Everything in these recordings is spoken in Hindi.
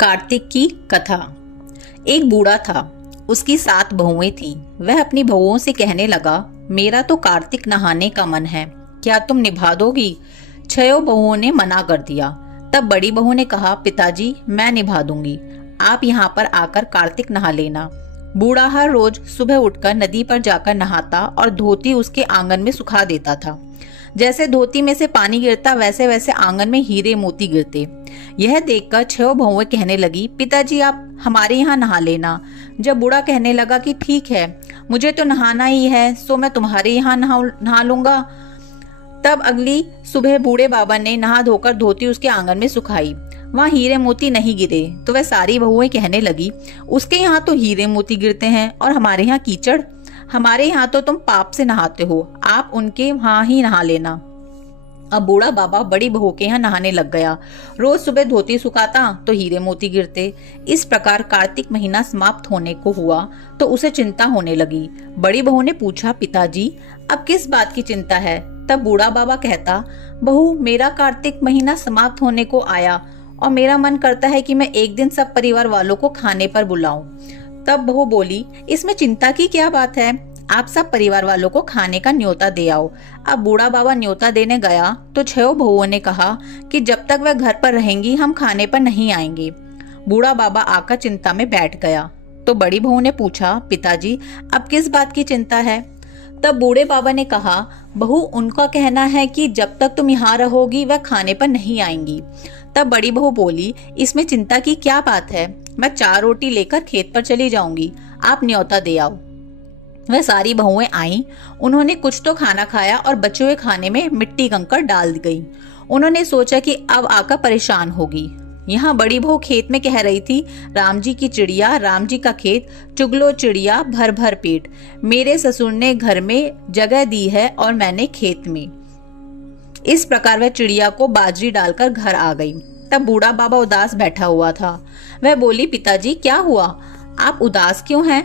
कार्तिक की कथा। एक बूढ़ा था, उसकी 7 बहुएं थीं। वह अपनी बहुओं से कहने लगा, मेरा तो कार्तिक नहाने का मन है, क्या तुम निभा दोगी? 6 बहुओं ने मना कर दिया। तब बड़ी बहू ने कहा, पिताजी मैं निभा दूंगी, आप यहाँ पर आकर कार्तिक नहा लेना। बूढ़ा हर रोज सुबह उठकर नदी पर जाकर नहाता और धोती उसके आंगन में सुखा देता था। जैसे धोती में से पानी गिरता वैसे वैसे आंगन में हीरे मोती गिरते। यह देखकर 6 बहुएं कहने लगी, पिताजी आप हमारे यहाँ नहा लेना। जब बूढ़ा कहने लगा कि ठीक है, मुझे तो नहाना ही है, सो मैं तुम्हारे यहाँ नहा लूंगा। तब अगली सुबह बूढ़े बाबा ने नहा धोकर धोती उसके आंगन में सुखाई। वहाँ हीरे मोती नहीं गिरे तो वह सारी बहुएं कहने लगी, उसके यहाँ तो हीरे मोती गिरते हैं और हमारे यहाँ कीचड़। हमारे यहाँ तो तुम पाप से नहाते हो, आप उनके वहाँ ही नहा लेना। अब बूढ़ा बाबा बड़ी बहू के यहाँ नहाने लग गया। रोज सुबह धोती सुखाता तो हीरे मोती गिरते। इस प्रकार कार्तिक महीना समाप्त होने को हुआ तो उसे चिंता होने लगी। बड़ी बहू ने पूछा, पिताजी अब किस बात की चिंता है? तब बूढ़ा बाबा कहता, बहू मेरा कार्तिक महीना समाप्त होने को आया और मेरा मन करता है कि मैं एक दिन सब परिवार वालों को खाने पर बुलाऊं। तब बहू बोली, इसमें चिंता की क्या बात है, आप सब परिवार वालों को खाने का न्योता दे आओ। अब बूढ़ा बाबा न्योता देने गया तो 6 बहुओं ने कहा कि जब तक वह घर पर रहेंगी हम खाने पर नहीं आएंगे। बूढ़ा बाबा आकर चिंता में बैठ गया। तो बड़ी बहू ने पूछा, पिताजी अब किस बात की चिंता है? तब बूढ़े बाबा ने कहा, बहू उनका कहना है कि जब तक तुम यहाँ रहोगी वह खाने पर नहीं आएंगी। तब बड़ी बहू बोली, इसमें चिंता की क्या बात है, मैं 4 रोटी लेकर खेत पर चली जाऊंगी, आप न्योता दे आओ। वह सारी बहुएं आईं। उन्होंने कुछ तो खाना खाया और बचे हुए खाने में मिट्टी कंकड़ डाल दी गई। उन्होंने सोचा कि अब आकर परेशान होगी। यहाँ बड़ी बहू खेत में कह रही थी, राम जी की चिड़िया, राम जी का खेत, चुगलो चिड़िया भर भर पेट, मेरे ससुर ने घर में जगह दी है और मैंने खेत में। इस प्रकार वह चिड़िया को बाजरी डालकर घर आ गई। तब बूढ़ा बाबा उदास बैठा हुआ था। वह बोली, पिताजी क्या हुआ, आप उदास क्यों हैं?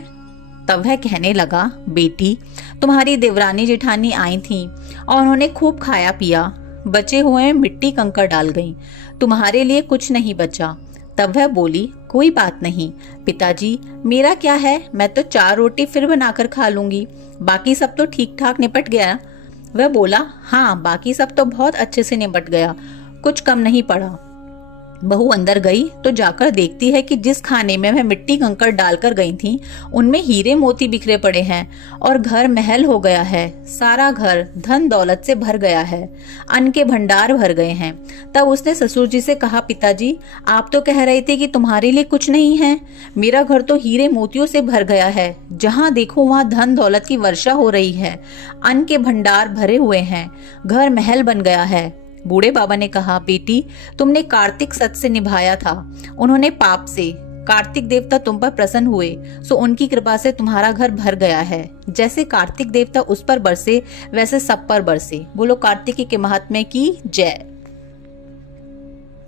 तब वह कहने लगा, बेटी तुम्हारी देवरानी जेठानी आई थीं और उन्होंने खूब खाया पिया, बचे हुए मिट्टी कंकड़ डाल गईं, तुम्हारे लिए कुछ नहीं बचा। तब वह बोली, कोई बात नहीं पिताजी, मेरा क्या है, मैं तो 4 रोटी फिर बनाकर खा लूंगी, बाकी सब तो ठीक ठाक निपट गया। वह बोला, हाँ बाकी सब तो बहुत अच्छे से निपट गया, कुछ कम नहीं पड़ा। बहू अंदर गई तो जाकर देखती है कि जिस खाने में वह मिट्टी कंकड़ डालकर गई थी उनमें हीरे मोती बिखरे पड़े हैं और घर महल हो गया है। सारा घर धन दौलत से भर गया है, अन्न के भंडार भर गए हैं। तब उसने ससुर जी से कहा, पिताजी आप तो कह रहे थे कि तुम्हारे लिए कुछ नहीं है, मेरा घर तो हीरे मोतियों से भर गया है, जहाँ देखो वहाँ धन दौलत की वर्षा हो रही है, अन्न के भंडार भरे हुए हैं, घर महल बन गया है। बूढ़े बाबा ने कहा, बेटी तुमने कार्तिक सत से निभाया था, उन्होंने पाप से, कार्तिक देवता तुम पर प्रसन्न हुए, सो उनकी कृपा से तुम्हारा घर भर गया है। जैसे कार्तिक देवता उस पर बरसे वैसे सब पर बरसे। बोलो कार्तिक के महात्म्य की जय।